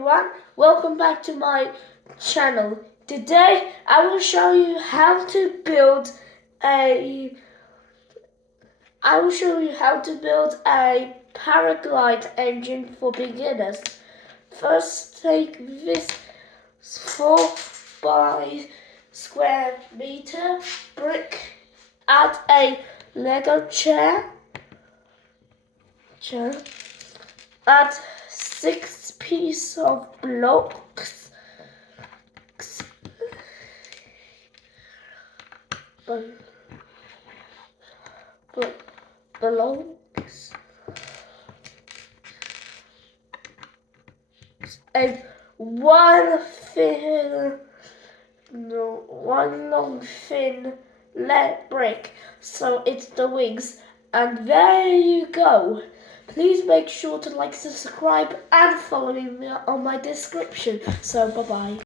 everyone, welcome back to my channel. Today I will show you how to build a paraglide engine for beginners. First, take this 4 by square meter brick, add a Lego chair, add 6 pieces of blocks, and one long thin lead brick, so it's the wings. And there you go. Please make sure to like, subscribe and follow me on my description. So bye bye.